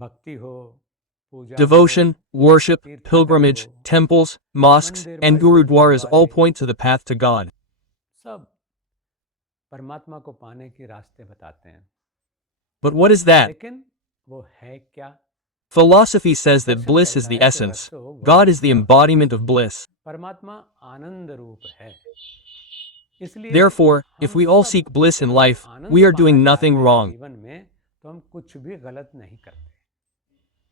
भक्ति हो, पूजा Devotion, हो, worship, तीर्थ pilgrimage, हो, temples, mosques, मंदिर, and मस्जिद, gurudwaras all गुरुद्वारे, point to the path to God. सब परमात्मा को पाने के रास्ते बताते हैं। But what is that? लेकिन वो है क्या? Philosophy says that Darshan bliss कहता is the है कि essence. भक्तो God is the वह embodiment of bliss. परमात्मा आनंद रूप है। इसलिए Therefore, if हम we all सब seek bliss in अगर life, आनंद we are पाना doing चाहते nothing हैं wrong. जीवन में, तो हम कुछ भी गलत नहीं करते।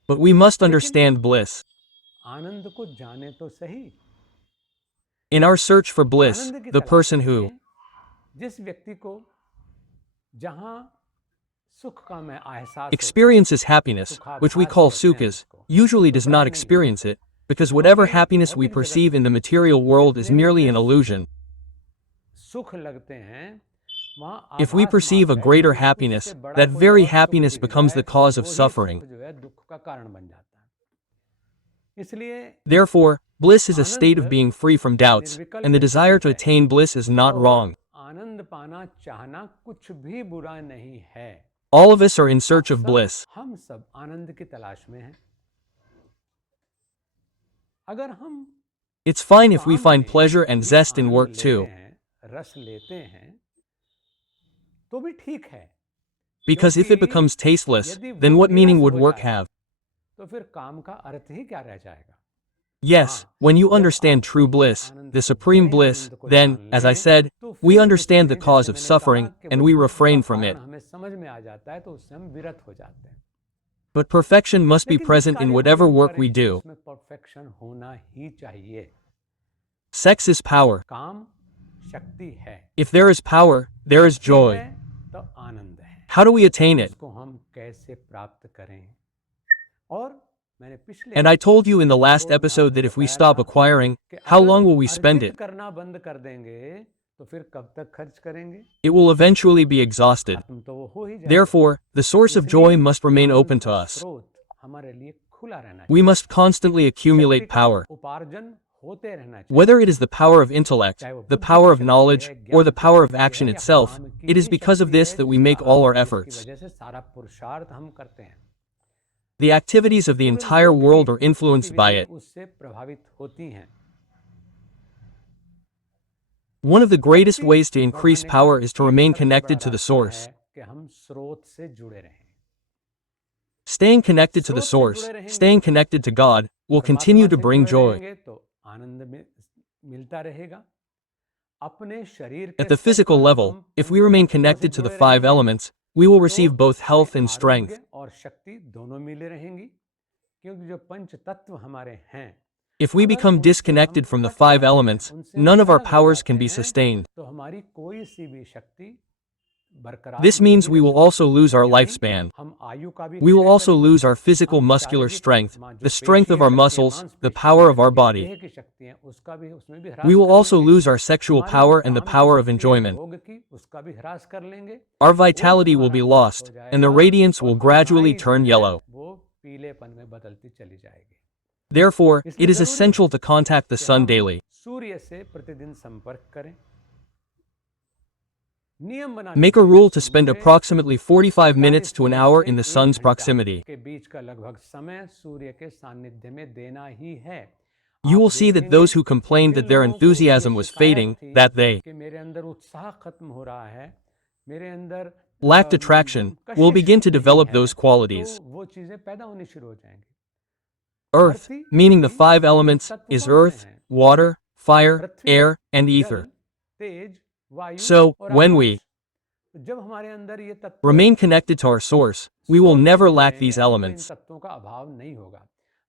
But we must लेकिन understand bliss. आनंद को जाने तो सही। In our search for bliss, आनंद की the तलाश person who में जिस व्यक्ति को जहां सुख का में एहसास होता है, experiences happiness, which we सुखाभास call कहते हैं sukhas, उसको, usually does not घबराहट नहीं होती। experience it, because whatever क्योंकि happiness we भौतिक जगत perceive in the में material world is जितने भी merely an हमें illusion. सुख लगते हैं वहाँ If we आभास perceive a मात्र है, greater क्योंकि happiness, उससे बड़ा that कोई very और सुख happiness दिख becomes जाए the तो cause of वही suffering. सुख जो है दुख का कारण बन जाता है। इसलिए Therefore, bliss is a state of Anand being free from doubts, निर्विकल्प and the desire to है attain bliss is not और wrong. आनंद पाना चाहना कुछ भी बुरा नहीं है। All of us are in आप search of सब bliss. हम सब आनंद की तलाश में हैं। अगर हम It's fine if we काम find में pleasure and भी zest in आनंद work लेते too, हैं, रस लेते हैं, तो भी ठीक है, because if it क्योंकि becomes tasteless, यदि then वो what meaning विरस would हो work जाए have? तो फिर काम का अर्थ ही क्या रह जाएगा। Yes, हाँ, when you जब आप understand true सच्चे bliss, आनंद the को, supreme बड़े bliss, आनंद को then, जान as I लें, said, तो we फिर understand the उससे, cause जैसे of मैंने suffering, कहा कि and वो we दुख का refrain from कारण it. हमें समझ में आ जाता है, तो उससे हम विरत हो जाते हैं। But perfection must be लेकिन जिस present in कार्य को whatever हम work we करें do. उसमें परफेक्शन होना ही चाहिए। Sex is power. काम शक्ति है, If there is power, there is शक्ति joy. है तो आनंद है। How do we attain it? उसको हम कैसे प्राप्त करें? और मैंने पिछले And I told you in the last episode में episode आपको that if we बताया stop था acquiring, कि how अगर long will we spend अर्जित it? करना बंद कर देंगे तो फिर कब तक खर्च करेंगे? It will eventually be exhausted. खत्म तो वो हो ही जाएगा। Therefore, the source of इसलिए joy must remain ज्ञान open to का us. स्रोत हमारे लिए खुला रहना We चाहिए। must constantly शक्ति accumulate का power. उपार्जन होते रहना चाहिए। Whether it is the power of intellect, चाहे वो the बुद्धि power की of शक्ति knowledge, है, or ज्ञान the की power of शक्ति है, action या itself, काम की it is he because of शक्ति this है, that we जिसका make all our जिसकी efforts. वजह से सारा पुरुषार्थ हम करते हैं। The activities of the पूरे entire विश्व world की are influenced by गतिविधियां it. उससे प्रभावित होती हैं। One of the greatest शक्ति ways to increase बढ़ाने का power is to एक remain सबसे connected बड़ा to the रास्ता source. है कि हम स्रोत से जुड़े रहें। Staying connected to the स्रोत से source, जुड़े रहेंगे, staying connected to God, will continue परमात्मा to से bring जुड़े joy. रहेंगे तो आनंद मिलता रहेगा। अपने शरीर के At the स्तर physical पर level, हम if we remain पंच तत्वों से connected to the जुड़े five रहेंगे, elements, we will तो receive both health and हमें strength. आरोग्य और शक्ति दोनों मिले रहेंगी, क्योंकि जो पंच तत्व हमारे हैं, If we अगर become उनसे हम disconnected from the cut five जाते हैं, elements, उनसे none of our अलग हो powers जाते can be हैं, sustained. तो हमारी कोई सी भी शक्ति बरकरार This means नहीं we रह will सकती। also lose our यानी lifespan. हम आयु का भी We will क्षय also करेंगे, lose our physical हम muscular शारीरिक strength, जो the strength of पेशीय our शक्ति है, muscles, the मांसपेशियों power की of our जो body. देह की शक्ति है, उसका भी उसमें भी We ह्रास will कर also लेंगे। lose our sexual हमारी power जो and the काम की power of शक्ति है, enjoyment. भोग की, उसका भी ह्रास कर लेंगे। Our वो vitality will हमारा be ह्रास lost, हो and the जाएगा radiance और will gradually कमाई जो turn है yellow. वो पीलेपन में बदलती चली जाएगी। Therefore, इसलिए it is जरूरी essential है to contact the कि sun हम daily. सूर्य से प्रतिदिन संपर्क करें। नियम बना Make a लीजिए rule to कि spend मुझे approximately 45 minutes 45 to an minute hour से in the 1 sun's घंटा proximity. के बीच का लगभग समय सूर्य के सानिध्य में देना ही है। You आप will see that देखेंगे those who complained Jin that their लोगों को ये enthusiasm was शिकायत fading, थी that they कि मेरे अंदर उत्साह खत्म हो रहा है, मेरे अंदर lacked attraction, will Kashish begin to नहीं develop है, those qualities. तो वो चीजें पैदा होनी शुरू हो जाएंगी। Earth, धरती meaning the की 5 elements, तत्व is कौन से earth, हैं? water, fire, Prithvi, air, and जल, ether. तेज, वायु So, और when आकाश। we तो जब हमारे अंदर ये तत्व remain connected to our source, we will स्रोत से never जुड़े lack रहेंगे, these हमको इन elements. तत्वों का अभाव नहीं होगा।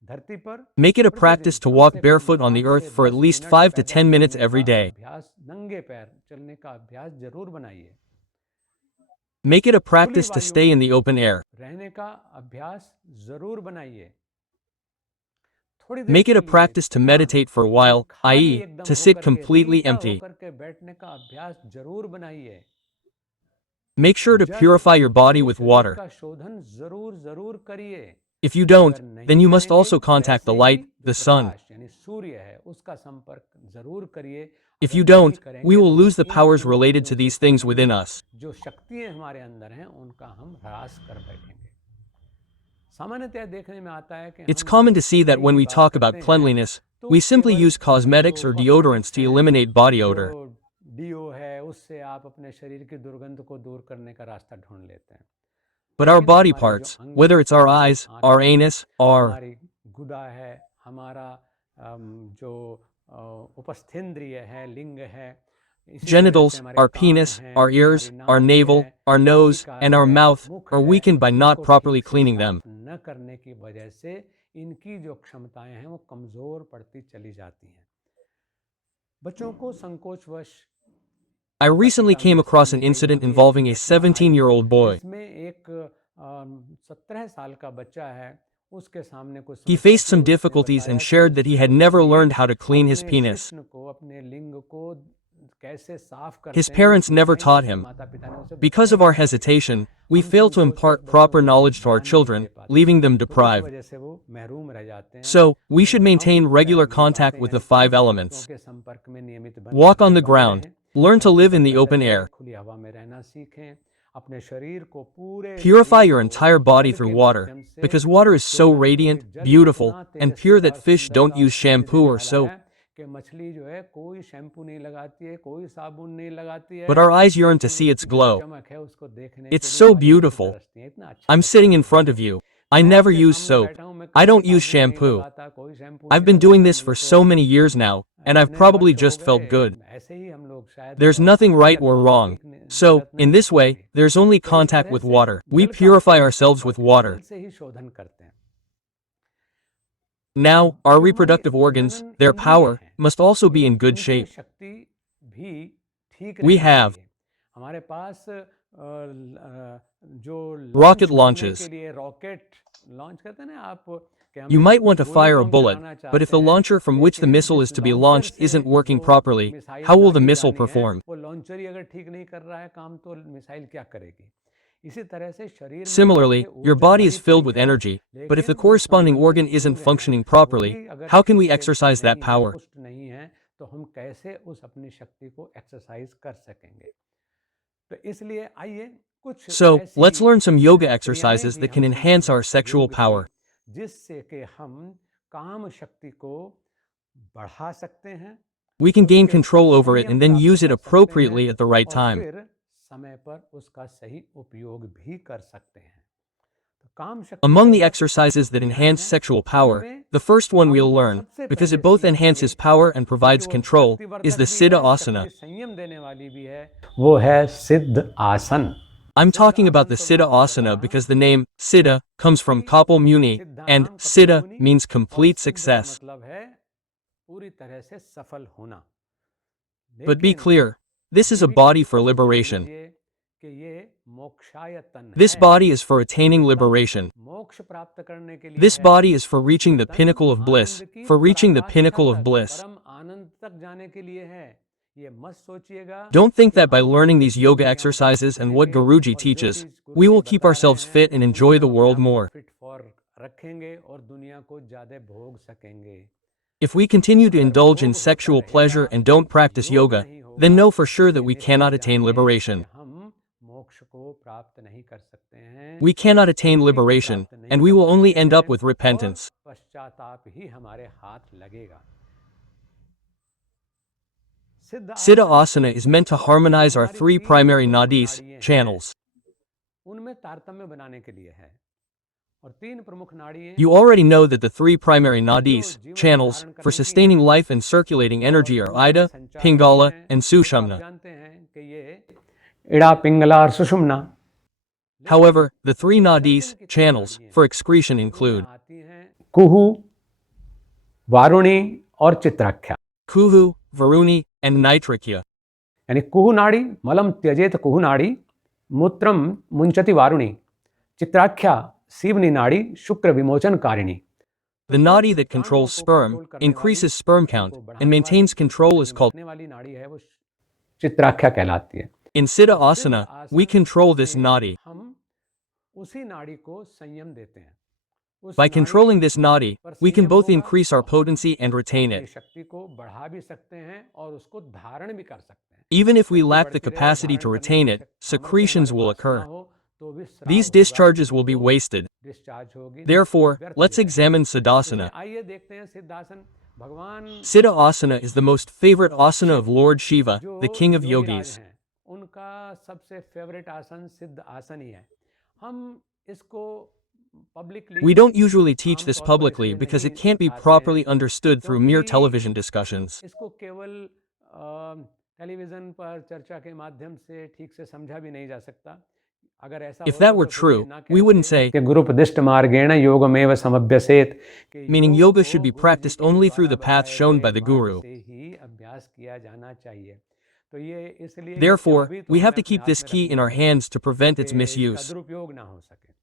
धरती पर Make it a प्रतिदिन practice to कम walk से कम barefoot on the 8 earth से for at 10 least minute 5 to पैदल 10 minutes चलने every का day. अभ्यास, नंगे पैर चलने का अभ्यास जरूर बनाइए। Make it a खुली practice to वायु stay in में the open air. रहने का अभ्यास जरूर बनाइए। थोड़ी देर Make it के a लिए practice to ध्यान, meditate for a while, खाली i.e., एकदम to sit होकर के, completely रीता empty. होकर के बैठने का अभ्यास जरूर बनाइए। Make sure to जल purify your body से with शरीर water. का शोधन जरूर करिए। If you don't, अगर नहीं then you must करेंगे, also contact the वैसे ही light, जो the sun. प्रकाश यानी सूर्य है उसका संपर्क जरूर करिए। If अगर you नहीं don't, करेंगे we will तो lose the इन powers तीनों related to चीजों these से things जुड़ी within us. जो शक्तियां हमारे अंदर हैं उनका हम ह्रास कर बैठेंगे। सामान्यतः देखने में आता है कि It's हम common to see that when we बात talk about करते हैं, cleanliness, तो we simply केवल use cosmetics जो or body deodorants to products eliminate body हैं, odor. जो डीओ है उससे आप अपने शरीर की दुर्गंध को दूर करने का रास्ता ढूंढ लेते हैं। But our लेकिन body हमारे जो parts, अंग whether it's our हैं, eyes, आँखें our हैं, anus, our हमारी गुदा है, हमारा जो उपस्थेंद्रिय है, लिंग है, इसी तरह से genitals, हमारे our कान penis, हैं, our ears, हमारी our नाक navel, है, our nose, नासिका and our है, mouth मुख are है, weakened by not इनको properly ठीक से cleaning them. साफ न करने की वजह से इनकी जो क्षमताएं हैं वो कमजोर पड़ती चली जाती हैं। बच्चों को संकोचवश I recently came across an incident involving a 17-year-old boy. जिसमें एक 17 साल का बच्चा है, उसके सामने कुछ He समस्या faced थी some और उसने difficulties and बताया कि shared that he had never learned how to clean his अपने penis. शिश्न को, अपने लिंग को कैसे साफ करते His हैं, parents ये never नहीं, taught उसके him. माता-पिता ने उसे Because of बताया our ही नहीं। hesitation, we हम fail to संकोचवश impart बच्चों proper को knowledge to our ध्यान नहीं children, दे पाते, leaving them तो इस deprived. वजह से वो महरूम रह जाते हैं। So, we तो should हम maintain regular ये contact बातें with the यानी 5 तत्वों elements. के संपर्क में नियमित Walk on the बने ground. रहें, Learn to live in the पैदल open चलें, air. खुली हवा में रहना सीखें, अपने शरीर को पूरे Purify शरीर your को entire body जल through के water, माध्यम से because water is so शोधन, radiant, क्योंकि जल beautiful, इतना and तेजस्वी pure और that fish सुंदरता don't use और शक्ति shampoo देने or वाला soap. है कि मछली जो है कोई शैम्पू नहीं लगाती है, कोई साबुन नहीं लगाती है, But our eyes yearn to लेकिन see its उसकी जो glow. चमक है उसको देखने It's के लिए so हमारी आंखें beautiful. तरसती हैं, इतना अच्छा I'm लगता sitting है in front of हमको। you. I मैं never आपके use सामने soap. बैठा हूँ, मैं I कभी don't use साबुन नहीं shampoo. लगाता, कोई शैम्पू I've नहीं been doing लगाता, this for मुझे so तो many years now, and I've इतने probably वर्ष हो just felt गए, good. ऐसे ही हम लोग शायद There's nothing अच्छी right or लगती wrong. होगी, So, गलत in नहीं this way, होगी। there's only तो इस contact तरह with से water. We जल का purify जो ourselves with संपर्क है, water. जल से ही शोधन करते हैं। Now, our जो हमारी reproductive organs, प्रजनन their इंद्रियां power, हैं, must also be in good इनकी shape. शक्ति भी ठीक We रहनी have चाहिए। हमारे पास जो rocket लॉन्च करने launches. के लिए रॉकेट लॉन्च करते हैं ना आप, कि You हमें might want to गोली fire तो a हम bullet, चलाना but if चाहते the हैं, launcher from which the लेकिन missile जिस is to be launcher launched से isn't working वो properly, missile how will the दागी missile जानी है, perform? वो लॉन्चर ही अगर ठीक नहीं कर रहा है काम, तो मिसाइल क्या करेगी। इसी तरह से शरीर में Similarly, जैसे your ऊर्जा body is भरी filled पड़ी with है, energy, but if the लेकिन जो corresponding organ संबंधित isn't अंग हैं functioning properly, वही अगर how can ठीक we से exercise that नहीं है, power? पुष्ट नहीं है, तो हम कैसे उस अपनी शक्ति को एक्सरसाइज कर सकेंगे। तो इसलिए आइए कुछ So, ऐसी let's learn some yoga क्रियाएं exercises भी that हम can enhance our समझें sexual योग की, power. जिससे कि हम काम शक्ति को बढ़ा सकते हैं, We can gain उसके ऊपर control over it संयम and then प्राप्त use it कर सकते appropriately हैं at the right और time. फिर समय पर उसका सही उपयोग भी कर सकते हैं। तो काम शक्ति Among the वर्धक exercises that क्रियाएं enhance हैं, sexual power, उनमें the first one हम we'll learn, सबसे because पहले it both सीखेंगे enhances power and कि provides जो control, शक्तिवर्धक is the भी है, siddhasana. शक्ति संयम देने वाली भी है, वो है सिद्ध आसन। I'm सिद्ध talking about आसन the को बात कर siddhasana रहा हूं because the name siddha comes from कि Kapil Muni, and सिद्धानाम siddha Kapilmuni, means और complete सिद्ध का success. मतलब है पूरी तरह से सफल होना। But be लेकिन clear, this is ये a भी body for स्पष्ट जान liberation. लीजिए कि ये मोक्षायतन This है, body is for attaining मतलब liberation. मोक्ष प्राप्त करने के लिए This है, body is for reaching the तन pinnacle of bliss, आनंद की for reaching the पराकाष्ठा pinnacle of तक, bliss. परम आनंद तक जाने के लिए है। ये मत सोचिएगा Don't think कि that by हम learning these किसी yoga क्रियाओं को exercises and what सीखेंगे Guruji और जो teaches, चीज we गुरुजी will keep बता रहे ourselves हैं fit and enjoy उनसे the हम अपने world आप को more. फिट फॉर रखेंगे और दुनिया को ज्यादा भोग सकेंगे। If we continue to अगर indulge in भोग होता sexual pleasure रहेगा, and don't practice योग yoga, नहीं then होगा, know for sure तो that ये we निश्चित cannot attain जानिए liberation. कि हम मोक्ष को प्राप्त नहीं कर सकते हैं, We cannot attain मुक्ति को liberation, प्राप्त नहीं and we कर will only सकते end हैं up with और repentance. पश्चाताप ही हमारे हाथ लगेगा। सिद्ध Siddha आसन asana is meant to harmonize our हमारी 3 तीन primary प्रमुख nadis, नाड़ियां हैं, channels. उनमें तारतम्य बनाने के लिए है, और तीन प्रमुख नाड़ियां You already know that the 3 primary जो nadis, जीवन channels, धारण for करने की sustaining हैं life and circulating और energy are ऊर्जा Ida, संचार की Pingala, हैं, and वो तो आप Sushumna. जानते हैं कि ये इड़ा, पिंगला और सुषुम्ना। However, the 3 nadis, विसर्जन की तीन channels, नाड़ियां for हैं, excretion उनमें include आती हैं कुहू, वारुणी और चित्राख्या। Kuhu, Varuni, and Nitrikya. यानी कुहू नाड़ी मलम त्यजेत कुहू नाड़ी, मूत्रम मुंचति वारुणी, चित्राख्या सीवनी नाड़ी शुक्र विमोचन कारिणी। The nadi that controls sperm, increases sperm count, and maintains control is called. वाली नाड़ी है वो चित्राख्या कहलाती है। In Siddha asana, we control this nadi. हम उसी नाड़ी को संयम देते हैं। उस By नाड़ी controlling this nadi, पर we can संयम both होगा increase our तो हम potency and retain अपनी it. शक्ति को बढ़ा भी सकते हैं और उसको धारण भी कर सकते हैं। Even if we शक्ति lack the बढ़ती रहे और capacity धारण to करने retain की it, सामर्थ्य secretions हमारे will पास ना occur. हो, तो भी श्राव These होगा, discharges will be wasted. Discharge होगी, Therefore, व्यर्थ let's जाएगी। examine siddhasana. आइए देखते हैं सिद्धासन। भगवान Siddhasana is the most favorite asana of Lord Shiva, जो the king of Yogiraj yogis. हैं, उनका सबसे फेवरेट आसन सिद्ध आसन ही है। हम इसको publicly We don't usually teach this publicly because it can't be properly understood through mere television discussions. इसको केवल टेलीविजन पर चर्चा के माध्यम से ठीक से समझा भी नहीं जा सकता। अगर ऐसा If होता that तो were फिर ये true, ना we wouldn't कहते say, कि गुरुपदिष्ट मार्गेण योगमेव समभ्यसेत, कि meaning योग yoga को should be Guru ji practiced के only through द्वारा the path बताए shown गए by the मार्ग guru. से ही अभ्यास किया जाना चाहिए। तो ये इसलिए ये Therefore, चाबी तो we have हमें to अपने keep हाथ this में key in रखनी our चाहिए hands to prevent its कि इसका misuse. दुरुपयोग ना हो सके।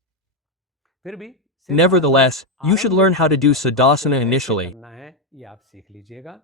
फिर भी siddhasana Nevertheless, you should learn how to do आरंभ siddhasana कैसे initially. करना है ये आप सीख लीजिएगा।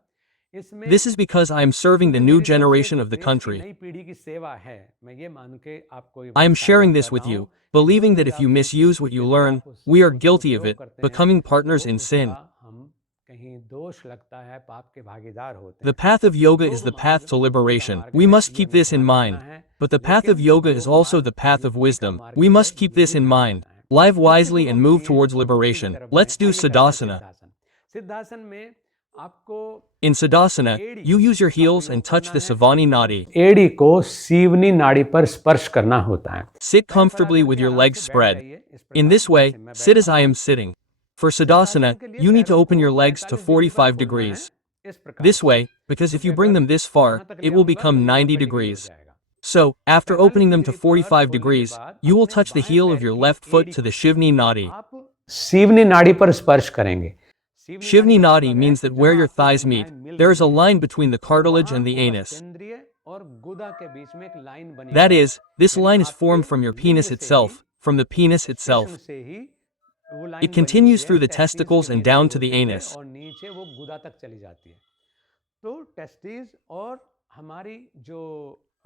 इसमें This is because I am serving the इसमें new मेरी तरफ से generation of the देश की country. नई पीढ़ी की सेवा है। मैं ये मान के आपको ये I am बात sharing साझा this कर with रहा हूँ you, कि जो believing that चीज if आप you सीखी misuse what you यदि learn, आप we are उसका guilty of दुरुपयोग it, करते हैं becoming तो partners in sin. उसका हम कहीं दोष लगता है, पाप के भागीदार होते The हैं। path of yoga is योग the मार्ग path to मुक्ति का liberation. मार्ग We है, must ये keep हमें this in ध्यान mind. रखना है। But the path of लेकिन yoga is योग also मार्ग the path of मुक्ति का wisdom. मार्ग We भी है, must keep ये this भी in ध्यान mind. रखना है। Live मुख्य wisely तो and हम move तीन towards मुक्ति की liberation. तरफ Let's बढ़े। do आइए करते हैं siddhasana. सिद्धासन। सिद्धासन में आपको In siddhasana, एड़ी you use your का heels प्रयोग and touch करना the है। savani nadi. एड़ी को सीवनी नाड़ी पर स्पर्श करना होता है। Sit पैर फैला comfortably with करके your आराम legs से बैठ spread. जाइए इस In प्रकार this way, जैसे मैं sit बैठा as I हूँ। am sitting. For siddhasana siddhasana, के लिए you need to पैरों open को your legs to 45 डिग्री पर 45 खोलना है, degrees. इस प्रकार This से। way, because if you bring them this far, यहाँ तक it ले will आऊंगा become तो ये 90 90 डिग्री हो degrees. जाएगा। So, after 45 opening them to degree पर 45 खोलने के degrees, बाद you will अपने touch the बाएं heel पैर of your की left foot एड़ी to the को shivni nadi. आप सीवनी नाड़ी पर स्पर्श करेंगे। सीवनी नाड़ी Shivni का nadi मतलब है means that where जहाँ your आपकी thighs भुजाएं meet, mill there is a रही हैं, line between the cartilage वहाँ and the anus. उपस्थेंद्रिय और गुदा के बीच में एक लाइन बनी That हुई है। is, this यानी line is आपके formed from your लिंग penis से ही, itself, from the penis शिश्न itself. से ही वो It लाइन बनी हुई continues है through the टेस्टिस के testicles and नीचे down to होते the हुए anus. और नीचे वो गुदा तक चली जाती है। तो टेस्टिस और हमारी जो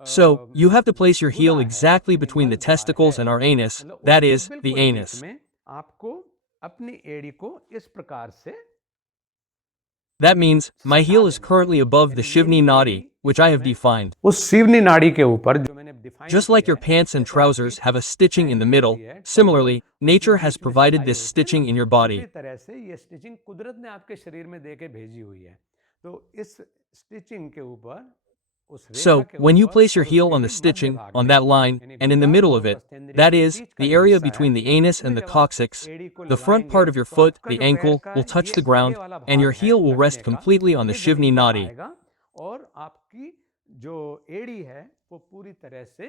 So, you have to place your गुदा heel है, exactly यानी between the मलद्वार testicles है, and our anus, मतलब that उसके is, the बिल्कुल बीच anus. में आपको अपनी एड़ी को इस प्रकार से That means, my सटा heel is देना है। currently above the यानी shivni मेरी nadi, एड़ी which I have में defined. उस सीवनी नाड़ी के ऊपर जो मैंने डिफाइन Just की like your है, pants and जैसे trousers आपकी have a stitching in the pant middle, होती है, similarly, उसमें nature has बीच में provided सिलाई this होती है stitching ना, in your उसी body. तरह से ये स्टिचिंग कुदरत ने आपके शरीर में देके भेजी हुई है। तो इस स्टिचिंग के ऊपर उस रेखा So, के when you ऊपर place your और heel उसके on the he Madhya stitching, भाग on में that line, यानी and in the गुदा middle और of it, उपस्थेंद्रिय that के is, बीच का the जो area हिस्सा है, between the anus उसमें and the जब आप coccyx, एड़ी को the front लगाएंगे part of your तो foot, आपका the जो पैर ankle, का will touch ये the आगे ground, वाला and your भाग है heel will रखने rest का, completely on the ये shivni जमीन पर nadi. आएगा और आपकी जो एड़ी है वो पूरी तरह से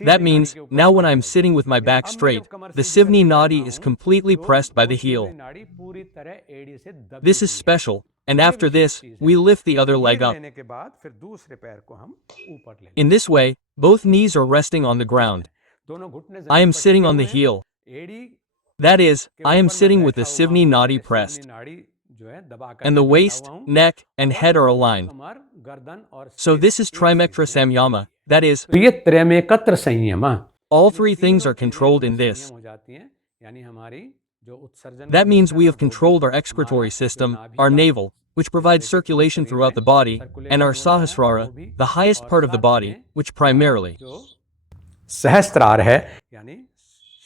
That सीवनी नाड़ी means, के ऊपर now when uh I am जाएगी। sitting with my यानी back अब मैं straight, जब कमर the सीधी shivni करके nadi बैठा is हूँ completely तो pressed by वो the सीवनी heel. नाड़ी पूरी तरह एड़ी से दबी This is हुई है। special, and ये after विशेष this, चीज we है। lift the other गिर leg up. लेने के बाद फिर दूसरे पैर को हम ऊपर ले In लेते this way, both knees are resting on the ground. हैं। दोनों घुटने I जमीन am पर sitting टिके on the हुए हैं। heel. एड़ी That is, के I am ऊपर मैं sitting with the बैठा हुआ shivni हूँ, nadi यानी pressed, सीवनी नाड़ी जो है दबा and करके the बैठा waist, हुआ हूँ neck, and और head are aligned. कमर, गर्दन और So सिर this is एक सीध trimektra में samyama, that is, तो ये त्रयमेकत्र संयम all यानी three तीनों things are चीजें controlled इसमें in this. संयम हो जाती हैं, यानी हमारी जो उत्सर्जन That का means सिस्टम we है have वो भी, controlled our हमारा excretory जो system, नाभि our का navel, which provides जिससे कि पूरे circulation शरीर throughout में the body, and circulation our हो रहा है वो sahasrara, भी, the highest और part of the साथ body, में which हमारा primarily जो सहस्त्रार है यानी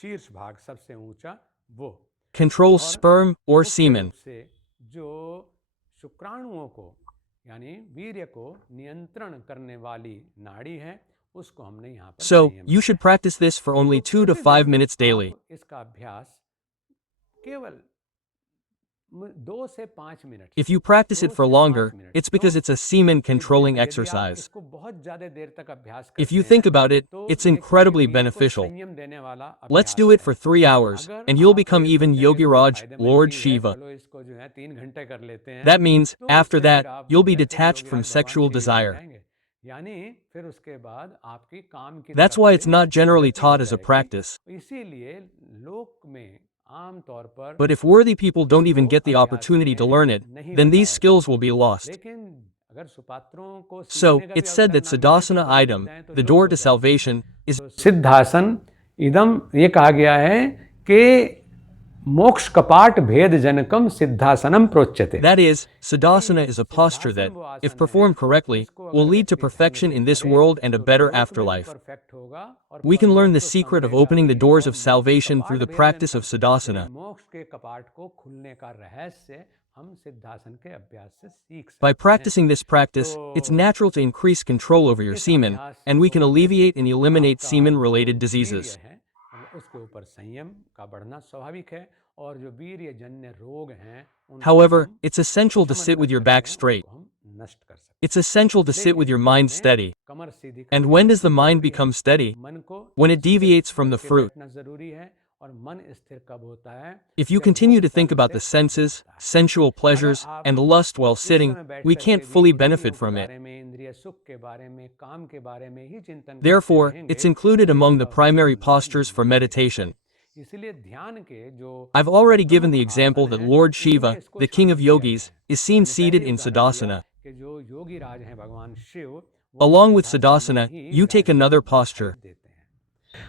शीर्ष भाग सबसे ऊंचा वो controls और sperm or मुख्य semen. रूप से जो शुक्राणुओं को यानी वीर्य को नियंत्रण करने वाली नाड़ी है उसको हमने यहाँ पर So, संयम you किया should है। practice this for only 2 to 5 minutes daily. आप इसका अभ्यास केवल 2 से 5 minute If you practice 2 it for से 5 longer, minute it's because it's a semen क्यों? controlling यदि आप exercise. इसको बहुत ज्यादा देर तक अभ्यास If करते you हैं think about it, तो it's ये incredibly किसी वीर्य को beneficial. संयम देने वाला Let's अभ्यास do it है। for 3 hours, अगर and you'll आप become ये even सोचेंगे तो Yogiraj, फायदेमंद Lord चीज है, Shiva. चलो इसको जो है 3 घंटे कर लेते हैं That means, तो after उससे that, फिर आप you'll be जो है फिर detached from योगीराज भगवान sexual श्री बन desire. जाएंगे यानी फिर उसके बाद आपकी काम की That's तरफ why से it's not generally गति हो taught as a जाएगी। practice. इसीलिए लोक में आम तौर पर But if worthy people don't even इसको get the अभ्यास opportunity to में learn it, नहीं then these बताया skills जाता। will be lost. लेकिन अगर सुपात्रों को So, सीखने का भी it's said अवसर that ना मिले तो siddhasana कहीं item, मिल जाए तो the लुप्त door हो to जाते हैं। salvation, is सिद्धासन इदम ये कहा गया है कि मोक्ष कपाट भेद जनकम सिद्धासनम प्रोच्यते. That is, siddhasana is a posture that, if performed correctly, will lead to perfection in this world and a better afterlife. We can learn the secret of opening the doors of salvation through the practice of siddhasana. By practicing this practice, it's natural to increase control over your semen, and we can alleviate and eliminate semen-related diseases. However, it's essential to sit with your back straight. It's essential to sit with your mind steady. And when does the mind become steady? When it deviates from the fruit. If you continue to think about the senses, sensual pleasures, and lust while sitting, we can't fully benefit from it. Therefore, it's included among the primary postures for meditation. I've already given the example that Lord Shiva, the king of yogis, is seen seated in siddhasana. Along with siddhasana, you take another posture.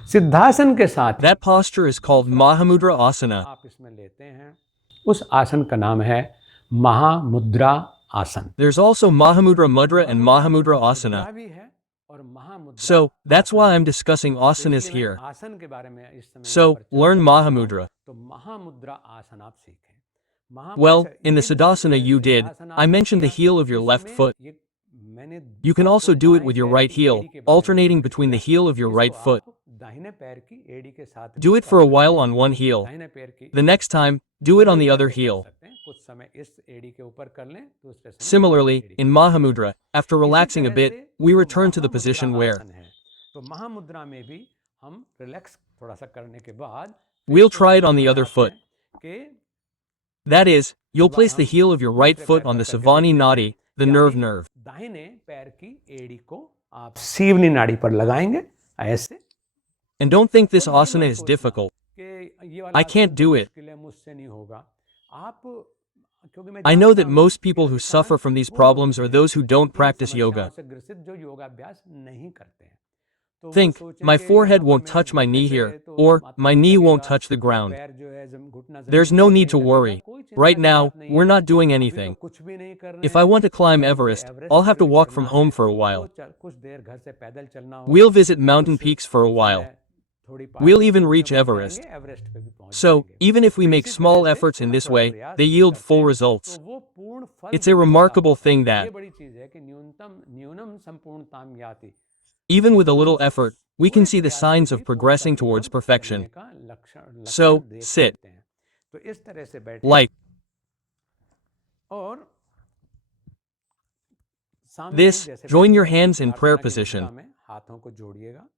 Siddhasana के साथ That posture is called mahamudra asana. आप इसमें लेते हैं, उस आसन का नाम है महामुद्रा आसन. There's also mahamudra mudra and mahamudra asana. भी है और Mahamudra. So, that's why I'm discussing asanas here. आसन के बारे में इस समय So, learn mahamudra. तो महामुद्रा आसन आप सीखें. Well, in the siddhasana you did, I mentioned the heel of your left foot. You can also do it with your right heel, alternating between the heel of your right foot. Do it for a while on one heel. The next time, do it on the other heel. Similarly, in Mahamudra, after relaxing a bit, we return to the position where we'll try it on the other foot. That is, you'll place the heel of your right foot on the Savani Nadi, the nerve. Seoni नाड़ी पर लगाएंगे ऐसे. And don't think this asana is difficult. I can't do it. I know that most people who suffer from these problems are those who don't practice yoga. Think, my forehead won't touch my knee here, or my knee won't touch the ground. There's no need to worry. Right now, we're not doing anything. If I want to climb Everest, I'll have to walk from home for a while. We'll visit mountain peaks for a while. We'll even reach Everest. So, even if we make small efforts in this way, they yield full results. It's a remarkable thing that, even with a little effort, we can see the signs of progressing towards perfection. So, sit. Like this, join your hands in prayer position.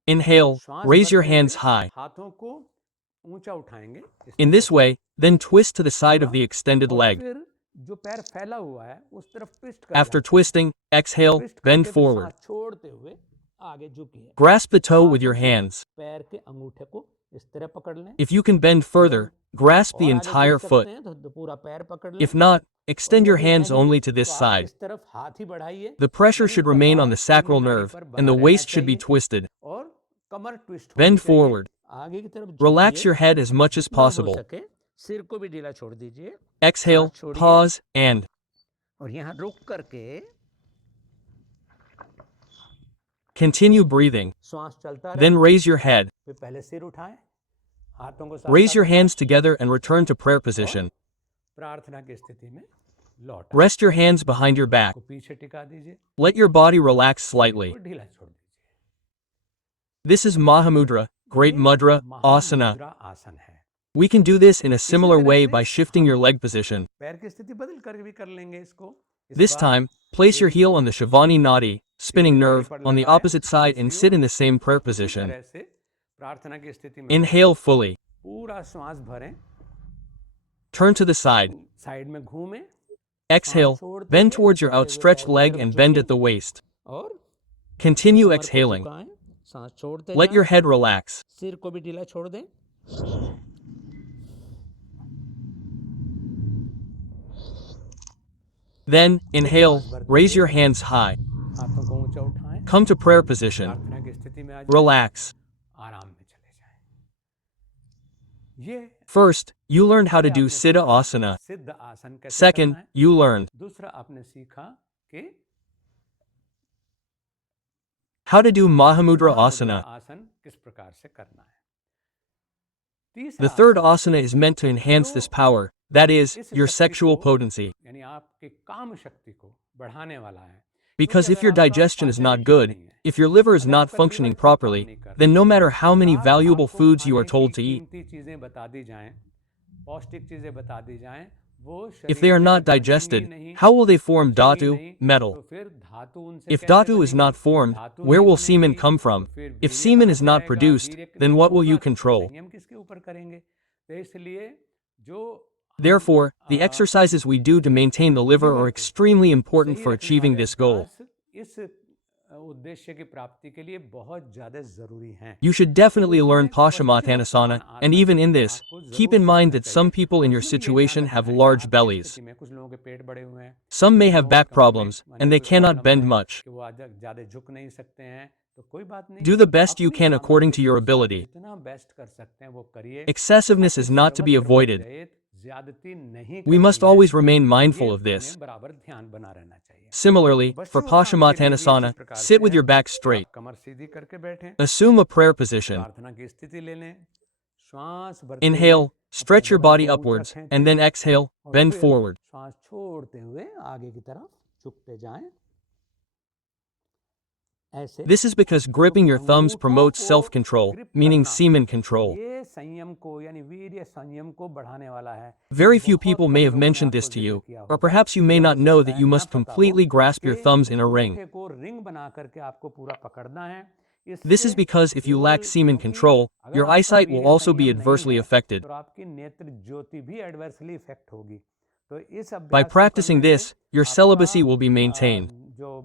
Inhale, raise your hands high. In this way, then twist to the side of the extended leg. After twisting, exhale, bend forward. Grasp the toe with your hands. If you can bend further, grasp the entire foot. If not, extend your hands only to this side. The pressure should remain on the sacral nerve, and the waist should be twisted. Bend forward. Relax your head as much as possible. Exhale, pause, and continue breathing. Then raise your head. Raise your hands together and return to prayer position. Rest your hands behind your back. Let your body relax slightly. This is Mahamudra, Great Mudra, Asana. We can do this in a similar way by shifting your leg position. This time, place your heel on the Shavani Nadi, spinning nerve, on the opposite side and sit in the same prayer position. Inhale fully. Turn to the side. Exhale, bend towards your outstretched leg and bend at the waist. Continue exhaling. Let your head relax. Then, inhale, raise your hands high. Come to prayer position. Relax. ये First, you learned how to do siddhasana. सिद्ध आसन कैसे Second, करना है। you learned दूसरा आपने सीखा कि how to do mahamudra asana. आसन किस प्रकार से करना है। The तीसरा third आसन, asana is meant to enhance this power, that is, इस your शक्ति sexual को, potency. यानी आपके काम शक्ति को बढ़ाने वाला है। Because क्योंकि if your अगर आपका digestion is पाचन not ठीक good, नहीं है, if your liver is अगर not आपका functioning liver ठीक काम properly, नहीं कर रहा, then no matter how many या valuable आपको foods you are खाने told की to eat, कीमती चीजें बता दी जाएं, पौष्टिक चीजें बता दी जाएं, वो if शरीर they are में not बनेंगी digested, नहीं, how will they form पचेंगी dhatu, नहीं, metal? तो फिर धातु उनसे If कैसे dhatu is बनेगी? not formed, धातु where नहीं will semen बनेगी, come तो from? फिर If वीर्य semen कहाँ is से not आएगा? produced, वीर्य then नहीं what will you होगा, तो control? संयम किसके ऊपर करेंगे? तो इसलिए जो Therefore, the exercises we do to maintain the liver are extremely important सही for रखने achieving वाले this goal. अभ्यास इस उद्देश्य की प्राप्ति के लिए बहुत ज्यादा जरूरी हैं। You should definitely learn Pashchimottanasana, and even in this, keep in mind that some people in your situation have large bellies. कुछ लोगों के पेट बड़े हुए हैं, Some may have back problems, and they cannot bend much. कि वो ज्यादा झुक नहीं सकते हैं, तो कोई बात नहीं, Do the best you अपनी can according to सामर्थ्य your के अनुसार ability. जितना बेस्ट कर सकते हैं वो करिए। Excessiveness is not to be avoided. ज्यादती नहीं We करनी must है, always remain mindful ये of this. हमें बराबर ध्यान बना रहना चाहिए। Similarly, for Pashchimottanasana, sit with your back straight. कमर सीधी करके बैठें, Assume a prayer position. प्रार्थना की स्थिति ले लें, श्वास भरते हुए Inhale, stretch your अपने body बदन को ऊंचा upwards, खींचें, and then exhale, और bend फिर forward. श्वास छोड़ते हुए आगे की तरफ झुकते जाएं। ऐसे This is because gripping your thumbs promotes self-control, meaning semen control. ये संयम को यानी वीर्य संयम को बढ़ाने वाला है। Very few people may have mentioned this to you, or perhaps you may not know that you must completely grasp your thumbs in a ring. को रिंग बना करके आपको पूरा पकड़ना है। This is because if you lack semen control, your eyesight will also be adversely affected. तो आपकी नेत्र ज्योति भी एडवर्सली इफेक्ट होगी। तो इस By अभ्यास को practicing करने this, से your celibacy will be maintained. जो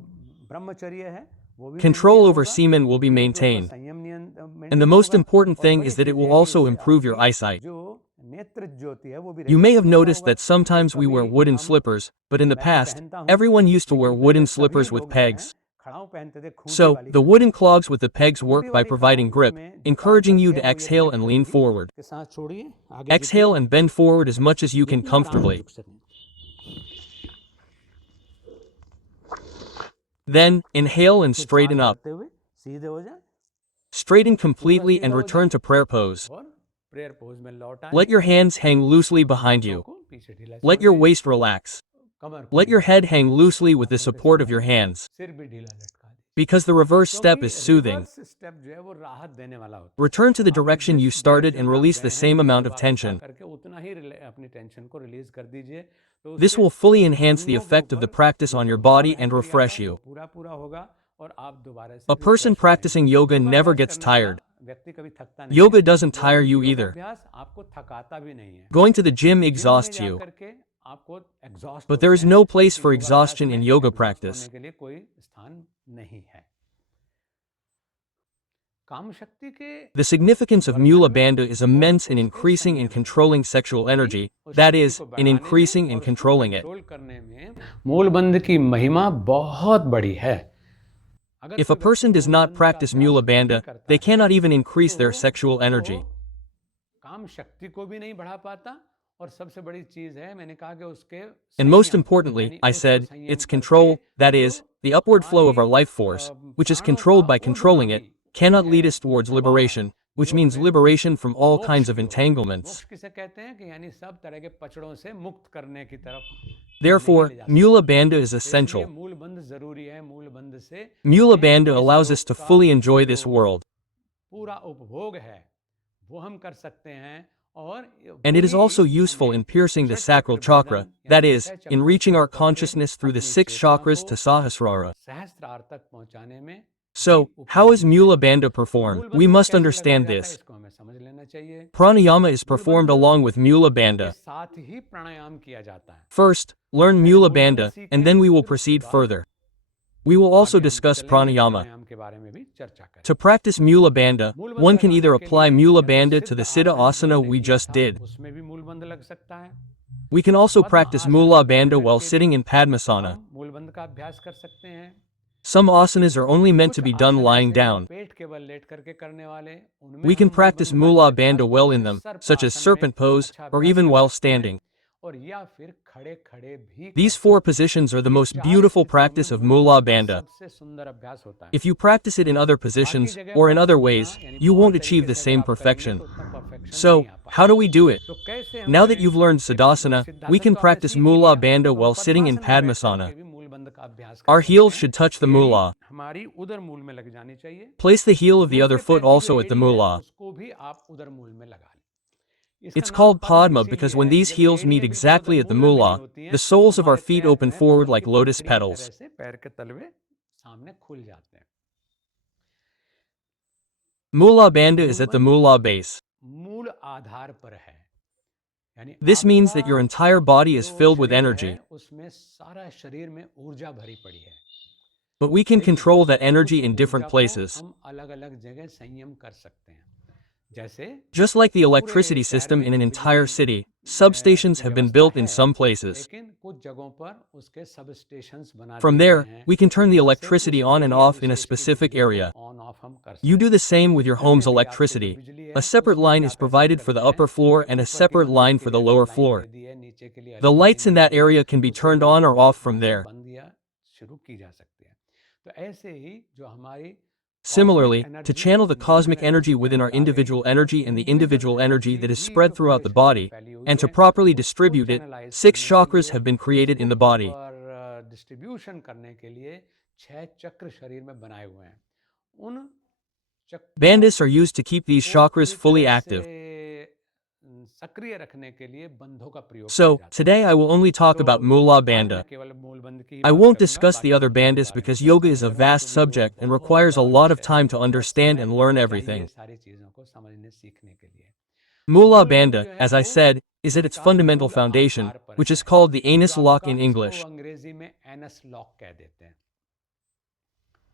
ब्रह्मचर्य है वो भी Control maintain over होगा, semen will be उसके ऊपर maintained. संयम maintain And the most होगा, important और thing बड़ी is that it cheese will है कि also इससे improve your आपकी eyesight. जो नेत्र ज्योति है वो भी You may have regulate noticed होगा। that sometimes we wear कभी wooden हम slippers, but in the मैं तो past, पहनता हूँ, everyone used to wear लेकिन wooden पहले सभी slippers with लोग जो हैं, pegs. खड़ाऊ पहनते थे खूंटी So, वाली the खड़ाऊ। wooden clogs with the pegs Khunti work by वाली providing खड़ाऊ grip, में जो काम encouraging you करती to है वो ये exhale grip and lean करेगी forward. कि सांस छोड़िए, आगे Exhale झुकिए, and bend forward as much as you can जितना आराम से comfortably. झुक सकें। Then, inhale and फिर straighten सांस up. भरते हुए सीधे हो जाएं, Straighten पूरा completely सीधा and हो return जाएं, to prayer pose. और प्रेयर पोज में लौट आएं। Let your hands hang loosely behind हाथों you. को पीछे ढीला Let छोड़ your दें, waist relax. कमर को Let your ढीला head छोड़ hang दें, loosely with the हाथों के support of सहारे your hands. सिर भी ढीला लटका दें। Because the reverse step is क्योंकि soothing. रिवर्स स्टेप जो है वो राहत देने वाला होता है। Return to the आपने direction you जिस started डायरेक्शन and में आप release गए the हैं same उससे amount of वापस tension. आकर के उतना ही अपनी टेंशन को रिलीज कर दीजिए, तो This उससे will fully enhance the अंगों के effect of the ऊपर practice जो on your प्रभाव body है and क्रिया का refresh वो you. पूरा पूरा होगा और आप दोबारा से A person रिफ्रेश हो practicing जाएंगे। yoga योगा never अभ्यास gets करने वाला tired. व्यक्ति कभी थकता नहीं Yoga है। doesn't tire you yoga either. अभ्यास आपको थकाता भी नहीं है। Going to the gym gym में exhausts you, जाकर के आपको exhaust but there is होते हैं, no place लेकिन for योगा अभ्यास exhaustion in में yoga exhaust practice. होने के लिए कोई स्थान नहीं है। काम शक्ति के The significance of Mula bandha is immense in increasing and controlling sexual energy, that is, in increasing and controlling it. Control करने में मूल बंध की महिमा बहुत बड़ी है। अगर If a कोई person व्यक्ति does मूल not बंध का practice अभ्यास Mula नहीं bandha, करता they है, cannot even increase their तो sexual वो energy. काम शक्ति को भी नहीं बढ़ा पाता, और सबसे बड़ी चीज है मैंने कहा कि उसके And most संयम, importantly, यानी I उसको said, संयम its करके control, that जो is, the upward flow of our हमारी life force, which is प्राणों controlled का by controlling it, ऊर्ध्वगामी cannot है, lead us towards प्रवाह है, liberation, which जो means हमें liberation from all मोक्ष kinds of की ओर, entanglements. मोक्ष किसे कहते हैं कि यानी सब तरह के पचड़ों से मुक्त करने की तरफ नहीं Therefore, ले जा सकते। Mula bandha is इसलिए essential. मूल बंध जरूरी है। मूल बंध से Mula हमें bandha इस allows लोक us to का fully enjoy this जो world. पूरा उपभोग है वो हम कर सकते हैं, और And it is वही also useful हमें in piercing the षट sacral चक्र chakra, भेदन that यानी is, छह in चक्रों reaching को our करके consciousness through the अपनी 6 चेतना chakras को to Sahasrara. सहस्त्रार तक पहुंचाने में So, how is Mula bandha performed? मूल We बंध must कैसे लगाया understand जाता है this. इसको हमें समझ लेना चाहिए। Pranayama is मूल performed बंध along with Mula के bandha. साथ ही प्राणायाम किया जाता है। First, learn पहले Mula मूल बंध bandha, सीखें, and then we will फिर उसके proceed बाद further. We will also आगे हम discuss चलेंगे, pranayama. प्राणायाम के बारे में भी चर्चा करेंगे। To practice Mula bandha, मूल बंध one can either लगाने के apply लिए Mula या तो bandha सिद्ध to the आसन जो siddhasana हमने we किया just था, did. उसमें भी मूल बंध लग सकता है। We can also practice padmasana Mula में बैठ bandha while करके sitting भी in Padmasana. हम मूल बंध का अभ्यास कर सकते हैं। Some asanas are only meant to be done lying down. We can practice Mula bandha well in them, such as serpent pose, or even while standing. These four positions are the most beautiful practice of Mula bandha. If you practice it in other positions, or in other ways, you won't achieve the same perfection. So, how do we do it? Now that you've learned siddhasana, we can practice Mula bandha while sitting in Padmasana. Our heels should touch the Mula. Place the heel of the other foot also at the Mula. It's called Padma because when these heels meet exactly at the Mula, the soles of our feet open forward like lotus petals. Mula bandha is at the Mula base. This means that your entire body is filled with energy. But we can control that energy in different places. Just like the electricity system in an entire city, substations have been built in some places. From there, we can turn the electricity on and off in a specific area. You do the same with your home's electricity. A separate line is provided for the upper floor and a separate line for the lower floor. The lights in that area can be turned on or off from there. Similarly, to channel the cosmic energy within our individual energy and the individual energy that is spread throughout the body, and to properly distribute it, 6 chakras have been created in the body. Bandhas are used to keep these chakras fully active. So, today I will only talk about Mula bandha. I won't discuss the other bandhas because yoga is a vast subject and requires a lot of time to understand and learn everything. Mula bandha, as I said, is at its fundamental foundation, which is called the anus lock in English.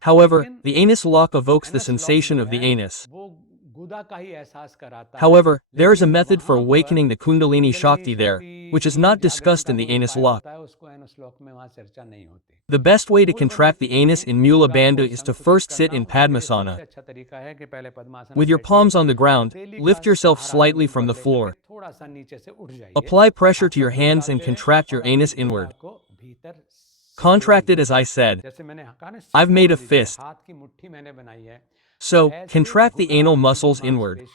However, the anus lock evokes the sensation of the anus. However, there is a method for awakening the Kundalini Shakti there, which is not discussed in the anus lock. The best way to contract the anus in Mula bandha is to first sit in Padmasana. With your palms on the ground, lift yourself slightly from the floor. Apply pressure to your hands and contract your anus inward. Contract it as I said. I've made a fist. So, contract the anal muscles inward.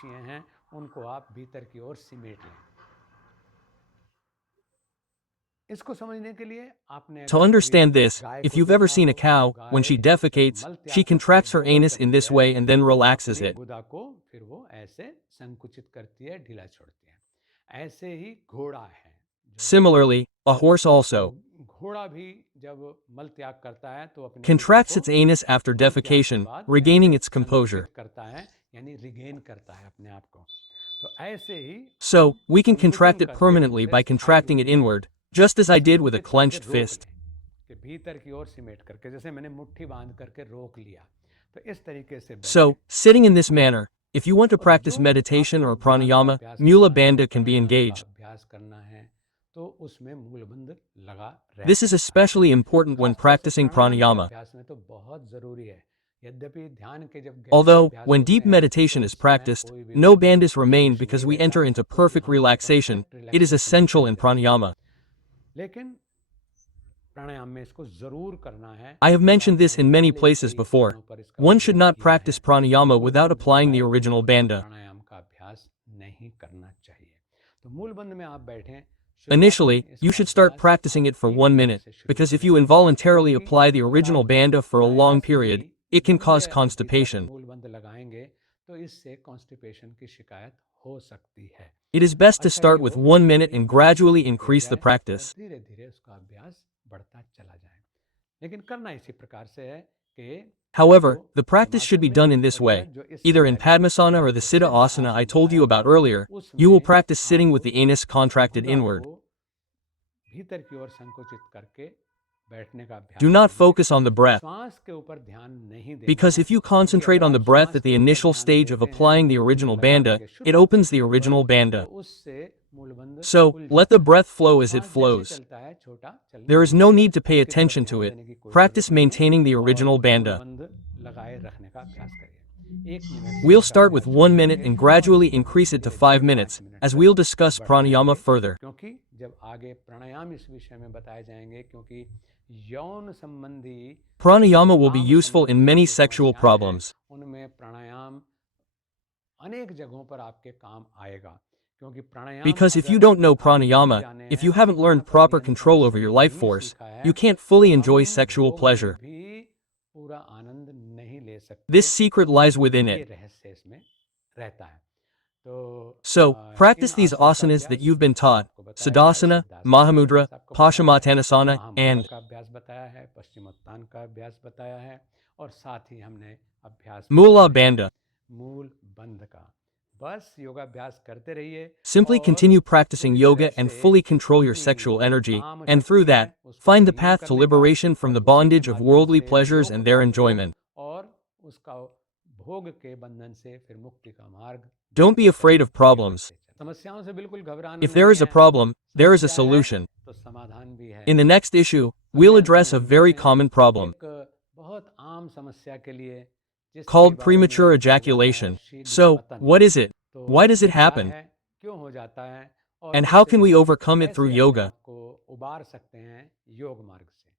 To understand this, if you've ever seen a cow, when she defecates, she contracts her anus in this way and then relaxes it. Similarly, a horse also contracts its anus after defecation, regaining its composure. So, we can contract it permanently by contracting it inward, just as I did with a clenched fist. So, sitting in this manner, if you want to practice meditation or pranayama, Mula bandha can be engaged. This is especially important when practicing pranayama. Although, when deep meditation is practiced, no bandhas remain because we enter into perfect relaxation, it is essential in pranayama. I have mentioned this in many places before. One should not practice pranayama without applying the original bandha. Initially, you should start practicing it for 1 minute, because if you involuntarily apply the original bandha for a long period, it can cause constipation. It is best to start with 1 minute and gradually increase the practice. However, the practice should be done in this way. Either in Padmasana or the siddhasana I told you about earlier, you will practice sitting with the anus contracted inward. Do not focus on the breath, because if you concentrate on the breath at the initial stage of applying the original bandha, it opens the original bandha. So, let the breath flow as it flows. There is no need to pay attention to it. Practice maintaining the original bandha. We'll start with 1 minute and gradually increase it to 5 minutes, as we'll discuss pranayama further. क्योंकि जब आगे प्राणायाम इस विषय में बताए जाएंगे क्योंकि यौन संबंधी Pranayama will be useful in many sexual problems. उनमें प्राणायाम अनेक जगहों पर आपके काम आएगा क्योंकि प्राणायाम Because if you don't know pranayama, if you haven't learned proper control over your life force, you can't fully enjoy sexual pleasure. भी पूरा आनंद नहीं ले सकते This secret lies within ये it. रहस्य इसमें रहता है तो So, practice these asanas that you've been taught: siddhasana, mahamudra, Pashchimottanasana, and का अभ्यास बताया है पश्चिमोत्तान का अभ्यास बताया है और साथ ही हमने अभ्यास Mula bandha. मूल बंध का बस योगाभ्यास करते रहिए Simply continue practicing yoga and fully control your sexual energy, and through that, find the path to liberation from the bondage of worldly pleasures and their enjoyment. और उसका भोग के बंधन से फिर मुक्ति का मार्ग Don't be afraid of problems. समस्याओं से बिल्कुल घबराना If there is a problem, there is a solution. तो समाधान भी है In the next issue, we'll address a very common problem एक बहुत आम समस्या के लिए जिसके called बारे में premature ejaculation. So, what is it? तो Why does it क्या happen? है, क्यों हो जाता है और And how इससे can we overcome it through कैसे yoga? अपने आप को उबार सकते हैं योग मार्ग से